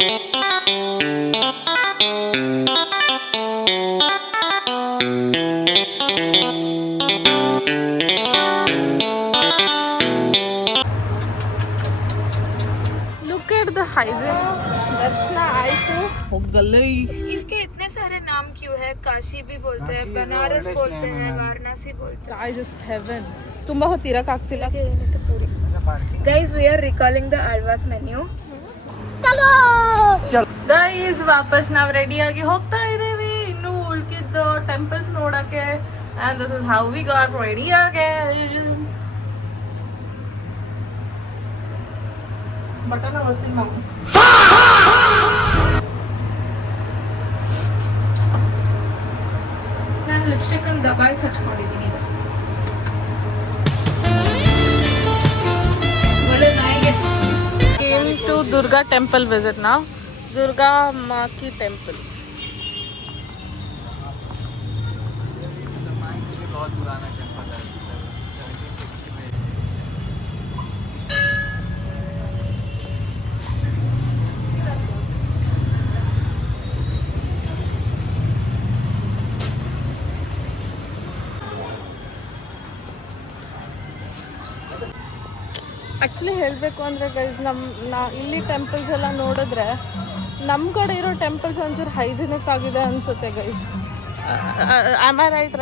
Look at the highway. दर्शना आई तो होगले इसके इतने सारे नाम क्यों है? काशी भी बोलते हैं, बनारस बोलते हैं, वाराणसी बोलते हैं. guys it's heaven. ತುಂಬಾ ಹೊತ್ತಿರಕ್ಕೆ ಆಗ್ತಿಲ್ಲ. Guys, we are recalling the Alva's menu. Guys ವಾಪಸ್ ನಾವು ರೆಡಿ ಆಗಿ ಹೋಗ್ತಾ ಇದೀವಿ ಇನ್ನು ಉಳ್ಕಿದ್ದು ಟೆಂಪಲ್ಸ್ ನೋಡಕ್ಕೆ and this is how we got ready again. Button ಒತ್ತಿಲ್ಲ ನಾವು. ನಾನು ಲಿಪ್ಸ್ಟಿಕ್ ಅನ್ನು ದಬಾಯಿಸಿ ಹಚ್ಕೊಂಡಿದ್ದೀನಿ. ಒಳ್ಳೆ ನಾಯಿಗೆ. Came to Durga temple visit now. Durga Maa ki temple. बहुत पुराना टेम्पल है. ಆ್ಯಕ್ಚುಲಿ ಹೇಳಬೇಕು ಅಂದರೆ ಗೈಸ್ ಇಲ್ಲಿ ಟೆಂಪಲ್ಸ್ ಎಲ್ಲ ನೋಡಿದ್ರೆ ನಮ್ಮ ಕಡೆ ಇರೋ ಟೆಂಪಲ್ಸ್ ಒಂಚೂರು ಹೈಜಿನಿಕ್ ಆಗಿದೆ ಅನಿಸುತ್ತೆ guys. Am I right?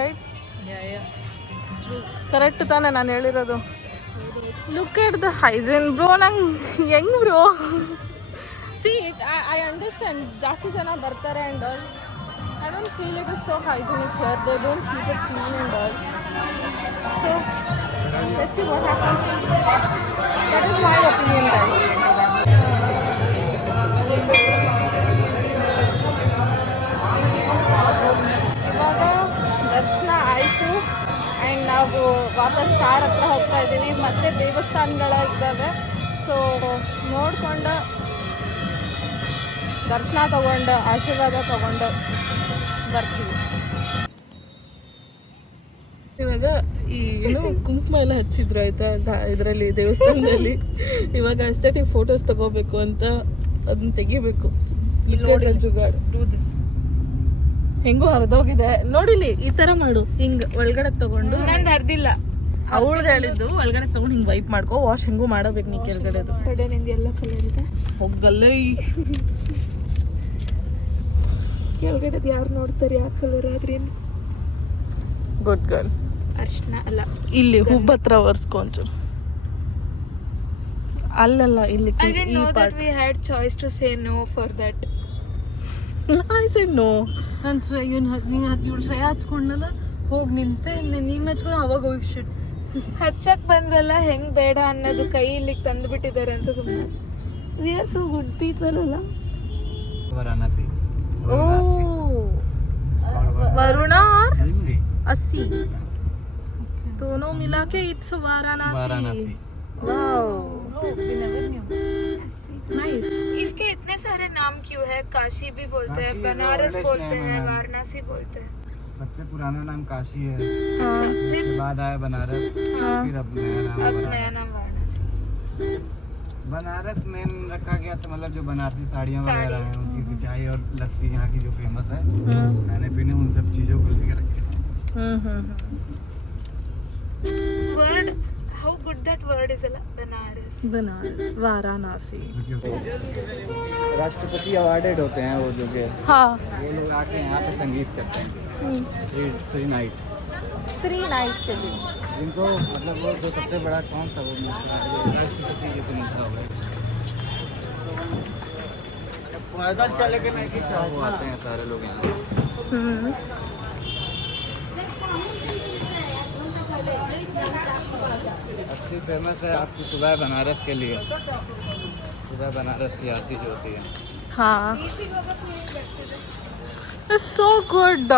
Correct ತಾನೇ ನಾನು ಹೇಳಿರೋದು? Look at the hygiene bro. ನಂಗೆ ಹೆಂಗ್ ಬ್ರೋ ಸಿ ಐ ಅಂಡರ್ಸ್ಟ್ಯಾಂಡ್ ಜಾಸ್ತಿ ಜನ ಬರ್ತಾರೆ and all. I don't feel it is so hygienic here. They don't keep it clean and all. So let's see what happens. That is my opinion, guys. ಇವಾಗ ದರ್ಶನ ಆಯಿತು and ನಾವು ವಾಪಸ್ car ಹತ್ರ ಹೋಗ್ತಾ ಇದ್ದೀವಿ. ಮತ್ತೆ ದೇವಸ್ಥಾನಗಳ ಇದ್ದಾವೆ, ಸೊ ನೋಡಿಕೊಂಡು ದರ್ಶನ ತಗೊಂಡು ಆಶೀರ್ವಾದ ತಗೊಂಡು ಬರ್ತೀವಿ. ಇವಾಗ ಏನು ಕುಂಕುಮ ಎಲ್ಲ ಹಚ್ಚಿದ್ರು ಆಯ್ತಾ ಇದರಲ್ಲಿ ದೇವಸ್ಥಾನದಲ್ಲಿ. ಇವಾಗ ಅಸ್ಥೆಟಿಕ್ ಫೋಟೋಸ್ ತಗೋಬೇಕು ಅಂತ ಅದನ್ನ ತೆಗಿಬೇಕು. ಜುಗಾಡ್ ಹೆಂಗೂ ಹರಿದೋಗಿದೆ ನೋಡಿಲಿ. ಈ ತರ ಮಾಡು, ಹಿಂಗ್ ಒಳಗಡೆ ತಗೊಂಡು. ನಂದು ಹರಿದಿಲ್ಲ, ಅವಳು ಹೇಳಿದ್ದು ಒಳಗಡೆ ತಗೊಂಡು ಹಿಂಗ್ ವೈಪ್ ಮಾಡ್ಕೋ. ವಾಶ್ ಹೆಂಗೂ ಮಾಡೋಬೇಕು ನೀ ಕೆಳಗಡೆದು. ಕಡೆ ನಿಂದು ಎಲ್ಲ ಕಲರ್ ಇದೆ. ಹೋಗಲ್ಲ ಕೆಳಗಡೆದು ಯಾರು ನೋಡ್ತಾರೆ ಯಾವ ಕಲರ್ ಆದ್ರೇನು. Good girl. ಅರ್ಶನ ಅಲ್ಲ, ಇಲ್ಲಿ ಹುಬ್ಬ ಹತ್ರ ಒರ್ಸ್ಕೊಂಚೂರು. ಅಲ್ಲಲ್ಲ ಇಲ್ಲಿ I didn't know that we had choice to say no for that. I said no. ನಾನು ಇವ್ಳು ಶ್ರೇಯ ಹಚ್ಕೊಂಡಲ್ಲ ಹೋಗಿ ನಿಂತೆ. ನೀನು ಹಚ್ಕೊಂಡು ಅವಾಗ ಹೋಗಿ ಹಚ್ಚಕ್ ಬಂದ್ರಲ್ಲ, ಹೆಂಗ್ ಬೇಡ ಅನ್ನೋದು ಕೈ ಇಲ್ಲಿಗೆ ತಂದು ಬಿಟ್ಟಿದ್ದಾರೆ ಅಂತ ಸುಮ್ಮನೆ. We are so good people ಅಲ್ಲ. वाराणसी. ಓ वरुण और अस्सी दोनों मिला के it's Varanasi. Wow, we never knew. Nice. इसके इतने सारे नाम क्यों है? काशी भी बोलते हैं, बनारस बोलते हैं, वाराणसी बोलते हैं. सबसे पुराना नाम काशी है, अच्छा, उसके बाद आया बनारस, फिर अब नया नाम वाराणसी. बनारस मेन रखा गया तो मतलब जो बनारसी साड़ियाँ वगैरह हैं उनकी सिंचाई और लस्सी यहाँ की जो फेमस है, खाने पीने उन सब चीज़ों को लेकर रखे. Word, how good that word is. Banaras, Varanasi. राष्ट्रपति अवार्डेड होते हैं वो जो के, हाँ, वो लोग आके यहाँ पे संगीत करते हैं. 3 नाइट 3 नाइट के लिए. जिनको मतलब वो जो सबसे बड़ा कौन था वो राष्ट्रपति जैसे मिलता हुआ पैदल चले के नहीं कि वो आते हैं सारे लोग यहाँ. अच्छी फेमस है आपकी सुबह बनारस के लिए. सुबह बनारस की आरती जो होती है. हाँ, it's so good.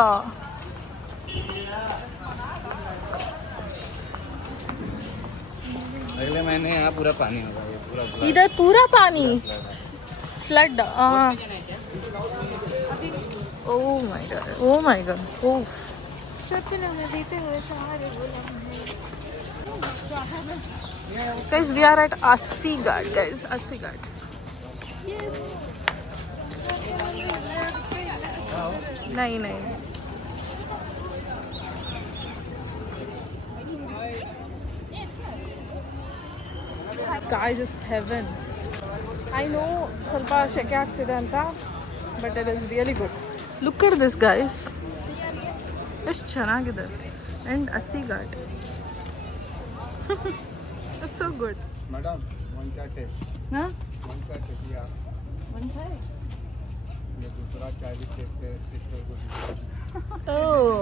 अगले महीने यहाँ पूरा पानी होगा. ये पूरा इधर पूरा पानी flood. Oh my God. Oh guys, we are at Assi Ghat. Guys, Assi Ghat. Yes. नहीं guys, it's heaven. I know ಸ್ವಲ್ಪ ಶೆಕೆ ಆಗ್ತಿದೆ ಅಂತ, but it is really good. Look at this guys, ಎಷ್ಟು ಚೆನ್ನಾಗಿದೆ. And Assi Ghat. It's so good. Madam one का test हाँ? One का टेस्ट या One chai? ये दूसरा चाय भी टेस्ट को Oh.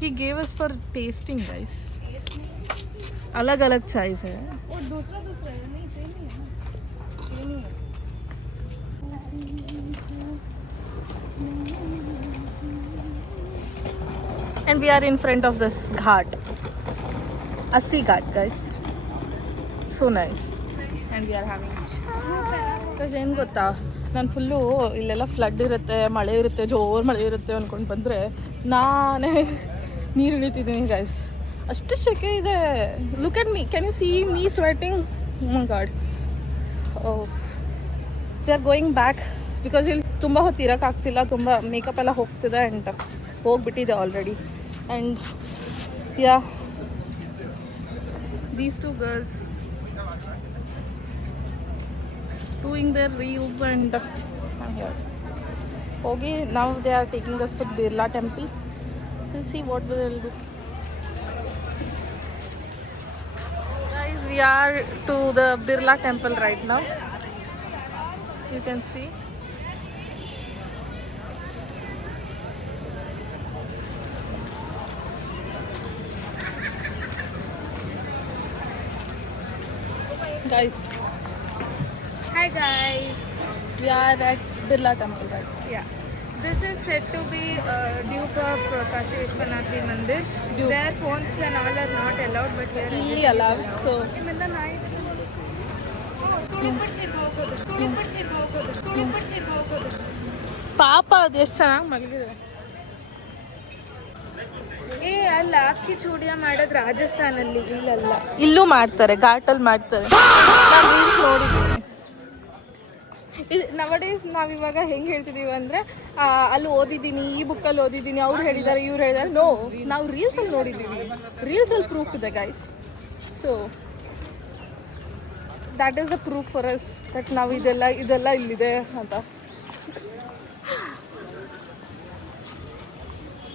He gave us for tasting guys. अलग अलग चाइस है. और दूसरा है नहीं सेम ही है And we are in front of this ghat. Assi Ghat guys. So nice. And we are having because ಏನು ಗೊತ್ತಾ, ನಾನು ಫುಲ್ಲು ಇಲ್ಲೆಲ್ಲ ಫ್ಲಡ್ ಇರುತ್ತೆ, ಮಳೆ ಇರುತ್ತೆ, ಜೋರು ಮಳೆ ಇರುತ್ತೆ ಅಂದ್ಕೊಂಡು ಬಂದರೆ ನಾನೇ ನೀರು ಇಳಿತಿದ್ದೀನಿ ಗೈಸ್. ಅಷ್ಟು ಸೆಕೆ ಇದೆ. Look at me, can U C me sweating? My god. We are going back because ಇಲ್ಲಿ ತುಂಬ ಹೊತ್ತು ಇರೋಕ್ಕಾಗ್ತಿಲ್ಲ, ತುಂಬ ಮೇಕಪ್ ಎಲ್ಲ ಹೋಗ್ತಿದೆ ಆ್ಯಂಡ್ ಹೋಗ್ಬಿಟ್ಟಿದೆ already. And yeah, these two girls doing their reuse and I'm here. Okay, now they are taking us for Birla Temple. We'll see what we will do. Guys, we are to the Birla Temple right now. You can see. Guys, Hi guys. we are at Birla Temple right now. Yeah. This is said to be Duke of Kashi Vishwanath Ji Mandir. Their phones and all are not allowed, but we are Fully allowed, so ಇವೆಲ್ಲ ನಾಯಿ ಪಾಪ ಅದು ಎಷ್ಟು ಚೆನ್ನಾಗಿ ಮಲಗಿದೆ. ಏ ಅಲ್ಲ ಅಕ್ಕಿ ಚೂಡಿಯ ಮಾಡೋದು ರಾಜಸ್ಥಾನಲ್ಲಿ, ಇಲ್ಲಲ್ಲ. ಇಲ್ಲೂ ಮಾಡ್ತಾರೆ, ಘಾಟಲ್ಲಿ ಮಾಡ್ತಾರೆ. ನಾನು ರೀಲ್ಸ್ ನೋಡಿದ್ದೀನಿ. ನವಡೇಸ್ ನಾವಿವಾಗ ಹೆಂಗೆ ಹೇಳ್ತಿದ್ದೀವಿ ಅಂದರೆ, ಅಲ್ಲಿ ಓದಿದ್ದೀನಿ, ಈ ಬುಕ್ಕಲ್ಲಿ ಓದಿದ್ದೀನಿ, ಅವ್ರು ಹೇಳಿದ್ದಾರೆ, ಇವ್ರು ಹೇಳಿದ್ದಾರೆ. ನೋ, ನಾವು ರೀಲ್ಸಲ್ಲಿ ನೋಡಿದ್ದೀವಿ. ರೀಲ್ಸಲ್ಲಿ ಪ್ರೂಫ್ ಇದೆ guys. So that is the proof for us that ನಾವು ಇದೆಲ್ಲ ಇಲ್ಲಿದೆ ಅಂತ.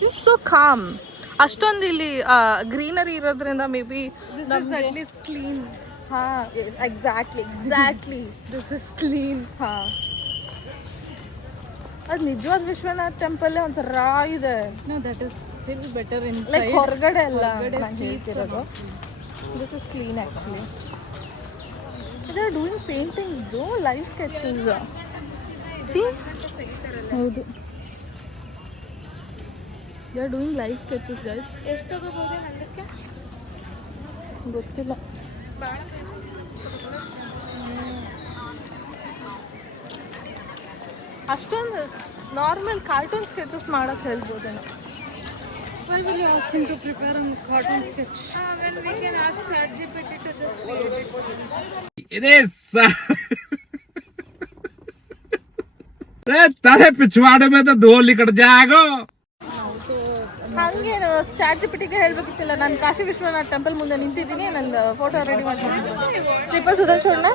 It's so calm. ಅಷ್ಟೊಂದು ಇಲ್ಲಿ ಗ್ರೀನರಿ ಇರೋದ್ರಿಂದ ಮೇ ಬಿ ಅಟ್ಲೀಸ್ಟ್ ಕ್ಲೀನ್. ಹಾಂ, ಎಕ್ಸಾಕ್ಟ್ಲಿ ದಿಸ್ ಇಸ್ ಕ್ಲೀನ್. ಹಾಂ, ಅದು ನಿಜವಾದ ವಿಶ್ವನಾಥ್ ಟೆಂಪಲ್ ಒಂಥರ ಇದೆ. No, that is still better in like ಹೊರಗಡೆ ಎಲ್ಲ ಹೇಳ್ತಿರೋದು. This is clean actually. They are doing paintings bro, live sketches. See, ಹೌದು, they are doing live sketches guys. ಎಷ್ಟು ತಗೋಬೋದು ಅದಕ್ಕೆ ಗೊತ್ತಿಲ್ಲ. ಅಷ್ಟೊಂದು ನಾರ್ಮಲ್ ಕಾರ್ಟೂನ್ ಸ್ಕೆಚಸ್ ಮಾಡೋಕ್ಕೆ ಹೇಳ್ಬೋದೇನೋ. Why will you ask him to prepare a cartoon sketch? When we can ask ChatGPT to just create it. It is. तारे पिछवाड़े में तो धो लिकट जाएगा. ಹಂಗೇನು ಚಾಟ್ಜಿಪಿಟಿಗೆ ಹೇಳ್ಬೇಕಿತ್ತಿಲ್ಲ. ನಾನು ಕಾಶಿ ವಿಶ್ವನಾಥ್ ಟೆಂಪಲ್ ಮುಂದೆ ನಿಂತಿದ್ದೀನಿ, ನನ್ನ ಫೋಟೋ ರೆಡಿ ಮಾಡ್ತೀನಿ. ಸ್ಲಿಪ್ಪರ್ ಸುಧಾರಿಸೋಣ.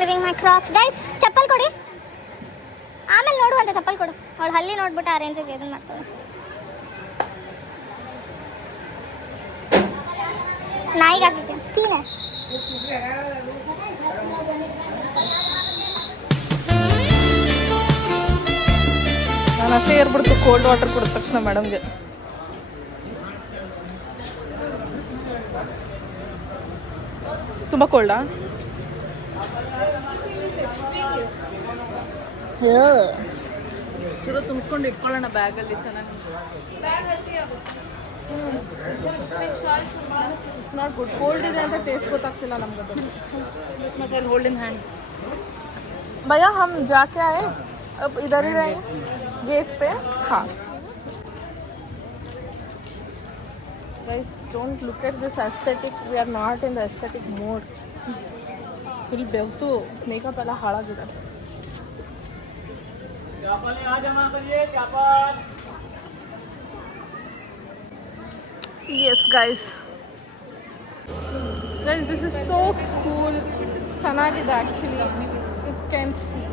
ಲಿವಿಂಗ್ ಮೈ ಕ್ರಾಕ್ಸ್ ಗೈಸ್. ಚಪ್ಪಲ್ ಕೊಡಿ, ಆಮೇಲೆ ನೋಡುವಂತ ಚಪ್ಪಲ್ ಕೊಡು. ಅವಳು ಹಲ್ಲಿ ನೋಡ್ಬಿಟ್ಟು ಆ ರೇಂಜಿಗೆ ಇದನ್ನ ಮಾಡ್ತಾಳೆ. ನಾಯಿಗೆ ಹಾಕಿದ್ದೆ ತೀನೆ. ನಾನು ಅಷ್ಟೇ ಏರ್ಬಿಡ್ತು ಕೋಲ್ಡ್ ವಾಟರ್ ಕುಡಿದ ತಕ್ಷಣ ಮೇಡಮ್ಗೆ. ತುಂಬ ಕೋಲ್ಡಾ? ಚೂರು ತುಂಬಿಸ್ಕೊಂಡು ಇಟ್ಕೊಳ್ಳೋಣ ಬ್ಯಾಗಲ್ಲಿ ಚೆನ್ನಾಗಿ. It's not good. ಕೋಲ್ಡ್ ಇದೆ ಅಂತ ಟೇಸ್ಟ್ ಗೊತ್ತಾಗ್ತಿಲ್ಲ ನಮ್ಗದು. ಮಚಲ್ होल्ड इन हैंड. भैया हम जाके आए, अब इधर ही रहेंगे गेट पे. हाँ guys, don't look at this aesthetic. We are not in the aesthetic mode. Full ಬೆವ್ತು ಮೇಕಪ್ ಎಲ್ಲ ಹಾಳಾಗಿದೆ. Yes, guys. Guys, this is so cool. ಚೆನ್ನಾಗಿದೆ actually. You can see.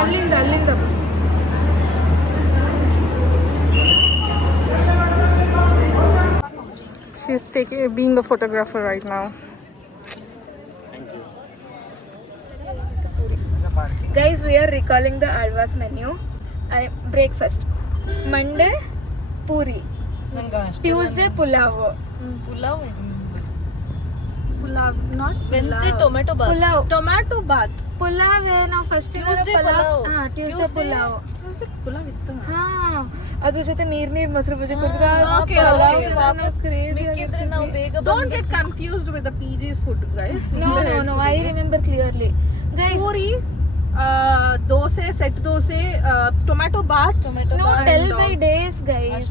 ಅಲ್ಲಿಂದ She's being a photographer right now. Guys, we are recalling the Alva's menu. Breakfast. Monday, puri. Tuesday, pulav. Pulav, not Wednesday tomato bath. Pulav. Tomato bath. Pulav ನಾವು first Tuesday pulav. Tuesday pulao. Pulav ಇತ್ತು. ಹಾ, ಅದ್ರ ಜೊತೆ ನೀರ್ ಮೊಸರು ಬಜ್ಜಿ ಕೊಡ್ತಾರೆ. Okay. ಮಿಕ್ಕಿದ್ರೆ ನಾವು ಬೇಗ Don't get confused with the PG's food, guys. No, I remember clearly. Guys, Puri, dosa, set dosa, tomato bath. no, tell by days, guys.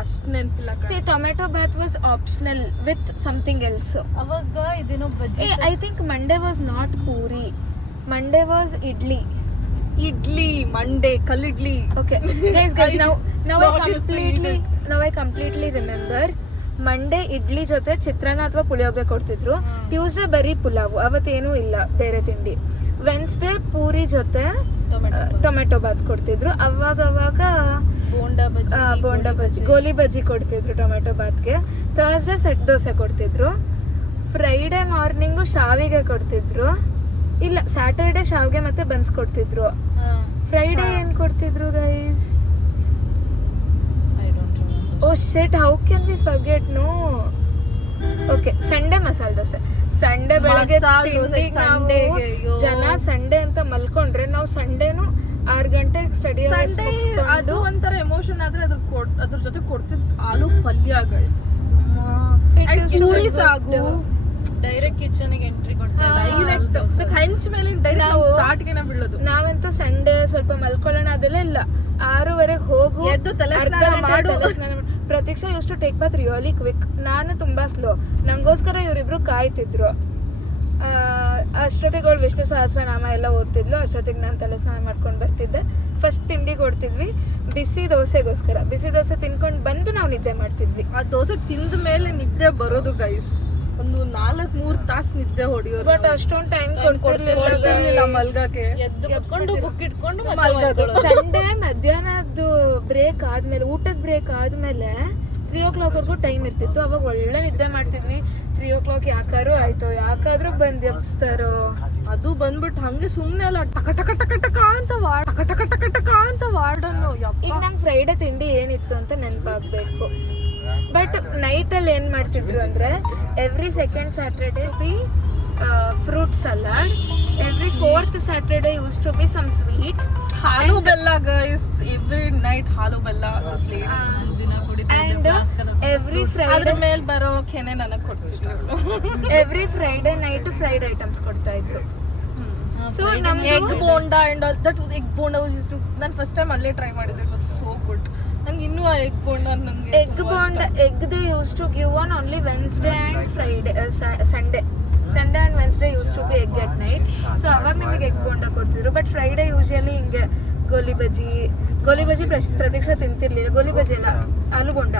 ಅಷ್ಟ್ ನೆನಪಿಲ್ಲ. See, tomato bath was optional with something else. ಅವಾಗ ಇದೇನೋ bajji I think Monday was not puri. Monday was idli. Idli, Monday, ಕಲ್ಲಿಡ್ಲಿ. Okay, guys, now thought I completely remember. Monday idli ಜೊತೆ ಚಿತ್ರಾನ್ನ ಅಥವಾ ಪುಳಿಯೋಗರೆ ಕೊಡ್ತಿದ್ರು. Tuesday ಬರೀ ಪುಲಾವ್, ಅವತ್ತೇನೂ ಇಲ್ಲ ಬೇರೆ ತಿಂಡಿ. ವೆನ್ಸ್ಡೇ ಪೂರಿ ಜೊತೆ ಟೊಮೆಟೊ ಬಾತ್ ಕೊಡ್ತಿದ್ರು. ಅವಾಗ ಬೋಂಡಾ ಬಜ್ಜಿ, ಗೋಲಿ ಬಜ್ಜಿ ಕೊಡ್ತಿದ್ರು ಟೊಮೆಟೊ ಬಾತ್ಗೆ. ಥರ್ಸ್ಡೇ ಸೆಟ್ ದೋಸೆ ಕೊಡ್ತಿದ್ರು. ಫ್ರೈಡೇ ಮಾರ್ನಿಂಗು ಶಾವಿಗೆ ಕೊಡ್ತಿದ್ರು. ಇಲ್ಲ, ಸ್ಯಾಟರ್ಡೇ ಶಾವಿಗೆ ಮತ್ತೆ ಬನ್ಸ್ ಕೊಡ್ತಿದ್ರು. ಫ್ರೈಡೇ ಏನ್ ಕೊಡ್ತಿದ್ರು guys? Oh shit, how can we forget? No. Okay, Sunday masala dosa. Sunday ಬೆಳಗ್ಗೆ ಜನ ಸಂಡೇ ಅಂತ ಮಲ್ಕೊಂಡ್ರೆ ನಾವು ಸಂಡೇನು 6 ಗಂಟೆಗೆ ಸ್ಟಡಿ ಸಂಡೇ ಅದು ಒಂಥರ ಎಮೋಷನ್ ಆದ್ರೆ ಅದ್ರ ಜೊತೆ ಕೊಡ್ತಿದ್ ಆಲೂ ಪಲ್ಯ ಗೈಸ್. ಪೂರಿ ಸಾಗು ಡೈರೆಕ್ಟ್ ಕಿಚನ್ ಗೆ ಎಂಟ್ರಿ ಕೊಡ್ತಾರೆ. ಡೈರೆಕ್ಟ್ ಹೆಂಚ್ ಮೇಲೆ ಡೈರೆಕ್ಟ್ ತಾಟ್ಗೆನ ಬೀಳೋದು. ನಾವಂತೂ ಸಂಡೇ ಸ್ವಲ್ಪ ಮಲ್ಕೊಳ್ಳೋಣ ಅದೆಲ್ಲ ಇಲ್ಲ. 6:30 ಹೋಗು, ಎದ್ದು ತಲೆ ಸ್ನಾನ ಮಾಡು. Prateeksha used to take bath really quick. ನಾನು ತುಂಬಾ ಸ್ಲೋ. ನಂಗೋಸ್ಕರ ಇವರಿಬ್ರು ಕಾಯ್ತಿದ್ರು. ಅಷ್ಟೊತ್ತಿಗೆ ಅವಳು ವಿಷ್ಣು ಸಹಸ್ರನಾಮ ಎಲ್ಲ ಓದ್ತಿದ್ಲು. ಅಷ್ಟೊತ್ತಿಗೆ ನಾನು ತಲೆ ಸ್ನಾನ ಮಾಡ್ಕೊಂಡು ಬರ್ತಿದ್ದೆ. ಫಸ್ಟ್ ತಿಂಡಿ ಕೊಡ್ತಿದ್ವಿ ಬಿಸಿ ದೋಸೆಗೋಸ್ಕರ. ಬಿಸಿ ದೋಸೆ ತಿನ್ಕೊಂಡು ಬಂದು ನಾವು ನಿದ್ದೆ ಮಾಡ್ತಿದ್ವಿ. ಆ ದೋಸೆ ತಿಂದ ಮೇಲೆ ನಿದ್ದೆ ಬರೋದು ಗೈಸ್. ಒಂದು 4-3 ತಾಸು ನಿದ್ದೆ ಹೊಡಿಯೋದು. ಬಟ್ ಅಷ್ಟೊಂದು ಟೈಮ್ ಕೊಡ್ತಿರ್ಲಿಲ್ಲ ಮಲ್ಗಕ್ಕೆ. ಎದ್ದು ಕುತ್ಕೊಂಡು ಬುಕ್ ಇಟ್ಕೊಂಡು ಸಂಡೇ ಮಧ್ಯಾಹ್ನದ್ದು ಬ್ರೇಕ್ ಆದ್ಮೇಲೆ, ಊಟದ ಬ್ರೇಕ್ ಆದ್ಮೇಲೆ 3 o'clock ವರ್ಗೂ ಟೈಮ್ ಇರ್ತಿತ್ತು. ಅವಾಗ ಒಳ್ಳೆ ನಿದ್ದೆ ಮಾಡ್ತಿದ್ವಿ. 3 o'clock ಯಾಕಾದ್ರೂ ಬಂದ್ ಎಬ್ಸ್ತಾರೋ. ಅದು ಬಂದ್ಬಿಟ್ಟು ಹಂಗೆ ಸುಮ್ನೆ ಅಲ್ಲ, ಟಕ ಟಕ ಟಕ ಟಕ ಅಂತ ವಾರ್ಡನ್ನು. ಈಗ ನಂಗೆ ಫ್ರೈಡೆ ತಿಂಡಿ ಏನಿತ್ತು ಅಂತ ನೆನಪಾಗ್ಬೇಕು. ಬಟ್ ನೈಟಲ್ಲಿ ಏನು ಮಾಡ್ತಿದ್ರು ಅಂದರೆ every second Saturday fruit salad, every 4th Saturday used to be some sweet. ಹಾಲು ಬೆಲ್ಲ ಗೈಸ್, ಎವ್ರಿ ನೈಟ್ ಹಾಲು ಬೆಲ್ಲ ದಿನ ಕುಡಿತೀವಿ. ಆ್ಯಂಡ್ ಎವ್ರಿ ಫ್ರೈಡೆ ಅದ್ರ ಮೇಲೆ ಬರೋ ಕೆನೆ ನನಗೆ ಕೊಡ್ತಿದ್ರು. Every Friday night fried items ಕೊಡ್ತಾ ಇದ್ರು. ಸೊ ನಮ್ಗೆ egg bonda and all that. Egg bonda ನಾನು ಫಸ್ಟ್ ಟೈಮ್ ಅಲ್ಲೇ ಟ್ರೈ ಮಾಡಿದ್ದೆ. It was so good. ನಂಗೆ ಇನ್ನೂ ಆ ಎಗ್ ಬೋಂಡಾ ನಂಗೆ egg they used to give on only Wednesday and Friday Sunday and Wednesday used to be egg at night. So ಅವಾಗ ನಮಗೆ egg bonda ಕೊಡ್ತಿದ್ರು. ಬಟ್ ಫ್ರೈಡೆ ಯೂಶಲಿ ಹಿಂಗೆ ಗೋಲಿ ಬಜ್ಜಿ ಪ್ರತೀಕ್ಷಾ ತಿಂತಿರ್ಲಿಲ್ಲ. ಗೋಲಿ ಬಜ್ಜಿ ಅಲ್ಲ, ಆಲೂ ಬೋಂಡ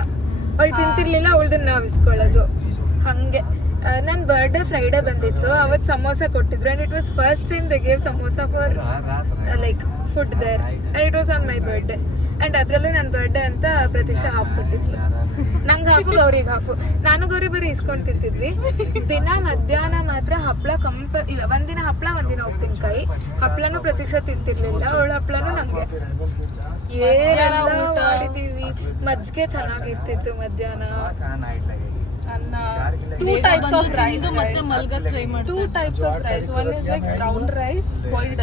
ಅವಳು ತಿಂತಿರ್ಲಿಲ್ಲ. ಅವಳದನ್ನ ನಾವು ಇಸ್ಕೊಳ್ಳೋದು ಹಂಗೆ. ನನ್ನ ಬರ್ಡೇ ಫ್ರೈಡೇ ಬಂದಿತ್ತು. ಅವತ್ತು ಸಮೋಸ ಕೊಟ್ಟಿದ್ರು. And it was first time they gave samosa for like food there. And it was on my birthday. And ಅದರಲ್ಲೂ ನನ್ನ ಬರ್ಡೇ ಅಂತ ಪ್ರತೀಕ್ಷಾ ಹಾಫ್ ಕೊಟ್ಟಿದ್ಲು. ನಂಗೆ ಹಾಫು, ಗೌರಿಗೆ ಹಾಫು. ನಾನು ಗೌರಿ ಬರೀ ಇಸ್ಕೊಂಡು ತಿಂತಿದ್ವಿ. ದಿನ ಮಧ್ಯಾಹ್ನ ಮಾತ್ರ ಹಪ್ಪಳ ಇಲ್ಲ, ಒಂದಿನ ಹಪ್ಪಳ ಒಂದಿನ ಉಪ್ಪಿನಕಾಯಿ. ಹಪ್ಪಳನೂ ಪ್ರತೀಕ್ಷಾ ತಿಂತಿರ್ಲಿಲ್ಲ, ಅವಳ ಹಪ್ಪಳನೂ ನನಗೆ. ಏನೆಲ್ಲ ಮಾಡಿದ್ದೀವಿ. ಮಜ್ಜಿಗೆ ಚೆನ್ನಾಗಿರ್ತಿತ್ತು ಮಧ್ಯಾಹ್ನ. ಅನ್ನ. 2 types of rice. ಮತ್ತೆ ಮಲ್ಗ ಟ್ರೈ ಮಾಡಿ. 2 types of rice. One is like brown rice, boiled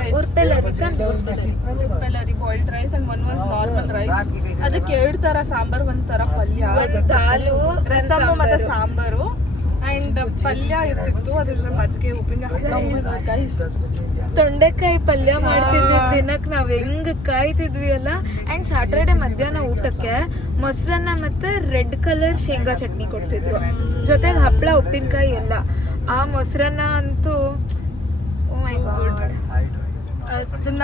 rice. ಉರ್ಪೆಲ್ಲರಿ boiled rice, and one was normal rice. ಅದಕ್ಕೆ 2 ತರ ಸಾಂಬಾರ್, 1 ತರ ಪಲ್ಯ, ಒಂದು ದಾಲು, ರಸಮ್ ಮತ್ತೆ ಸಾಂಬಾರು. ಅಂಡ್ ಅಂಡ್ ಪಲ್ಯ ಇರ್ತಿತ್ತು, ಅದ್ರ ಜೊತೆ ಮಜ್ಜಿಗೆ ಉಪ್ಪಿನಕಾಯಿ ಗೈಸ್. ತೊಂಡೆಕಾಯಿ ಪಲ್ಯ ಮಾಡ್ತಿದ್ವಿ ತಿನ್ನಕ್ ನಾವ್ ಹೆಂಗ್ ಕಾಯ್ತಿದ್ವಿ ಅಲ್ಲ. ಅಂಡ್ ಸ್ಯಾಟರ್ಡೆ ಮಧ್ಯಾಹ್ನ ಊಟಕ್ಕೆ ಮೊಸರನ್ನ ಮತ್ತೆ ರೆಡ್ ಕಲರ್ ಶೇಂಗಾ ಚಟ್ನಿ ಕೊಡ್ತಿದ್ರು, ಜೊತೆಗೆ ಹಪ್ಪಳ ಉಪ್ಪಿನಕಾಯಿ ಎಲ್ಲ. ಆ ಮೊಸರನ್ನ ಅಂತೂ ಓ ಮೈ ಗಾಡ್, ಅದನ್ನ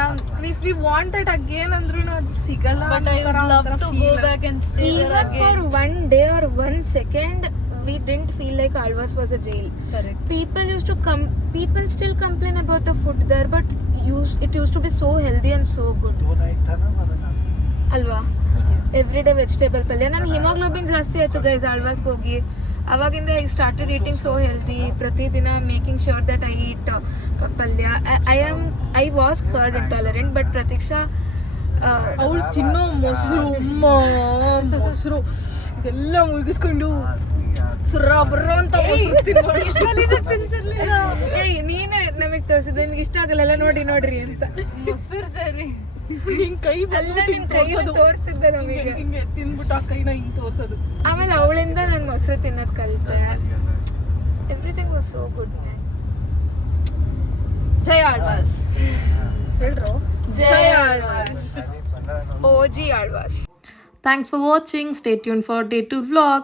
if we want that again ಅಂದ್ರೂ ಅದು ಸಿಗಲ್ಲ. But I would love to go back and stay there even for again. 1 day or 1 second we didn't feel like Alvas was a jail. Correct. People still complain about the food there, but it used to be so healthy and so good. ಅಲ್ವಾ? Every day vegetable palya. ನನ್ನ haemoglobin ಜಾಸ್ತಿ ಆಯಿತು guys ಆಳ್ವಾಸ್ಗೆ ಹೋಗಿ. ಅವಾಗಿಂದ I started eating so healthy. ಪ್ರತಿದಿನ making sure that I eat palya. I was curd intolerant, but Pratiksha ಅವ್ಳು ತಿನ್ನೋ ಮೊಸರು ಇದೆಲ್ಲ ಮುಗಿಸ್ಕೊಂಡು ಸುರ್ರ ಅಂತ ತಿಂತಿರ್ಲಿಲ್ಲ. ನೀನೇ ನಮಗೆ ತೋರಿಸಿದೆ, ನಿಮ್ಗೆ ಇಷ್ಟ ಆಗಲ್ಲ ನೋಡ್ರಿ ಅಂತ. ಮೊಸರು ಸರಿ ಹಿಂಗ್ ಕೈ ಅಲ್ಲ ನಿನ್ ಕೈ ತೋರಿಸ್ತಿದ್ದೆ ನಮಗೆ. ಹಿಂಗೆ ತಿಂದ್ಬಿಟ್ಟು ಆ ಕೈನ ಹಿಂಗ್ ತೋರ್ಸೋದು. ಆಮೇಲೆ ಅವಳಿಂದ ನಾನು ಮೊಸರು ತಿನ್ನೋದು ಕಲಿತೆ. Everything was so good man. Jai Alva's ಹೇಳ್ರು. Jai Alva's, OG Alva's. Thanks for watching. Stay tuned for day 2 vlog.